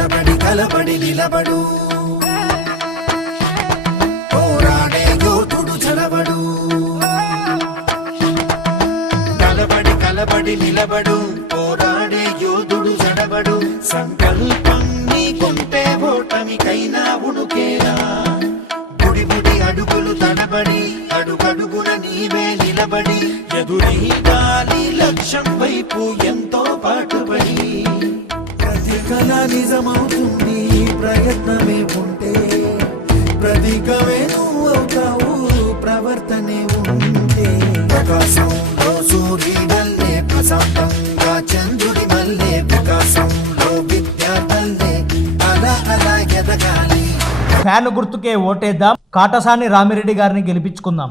కలబడి కలబడి నిలబడు పోరాడే యోధుడు చలబడు కలబడి కలబడి నిలబడు పోరాడే యోధుడు చడబడు సంకల్పం నీకుంటే ఓటమికైనా ఉడుకేరా బుడి బుడి అడుగులు తడబడి అడుగడుగున నీవే నిలబడి ఎదురీగాలి లక్ష్యం వైపు ఎంతో పాటుపడి ప్రతి కళ నిజమవుతుంది ప్రయత్నమే ఉంటే ప్రతీకమే నువ్వు అవుతావు ప్రవర్తనే ఉంటే ప్రకాశంలో సూర్యుడల్లే ప్రశాంతంగా చంద్రుడి మల్లే ప్రకాశంలో విద్యార్థులే అలా అలా ఎదగాలి. ఫ్యాన్ గుర్తుకే ఓటేద్దాం, కాటసాని రామిరెడ్డి గారిని గెలిపించుకుందాం.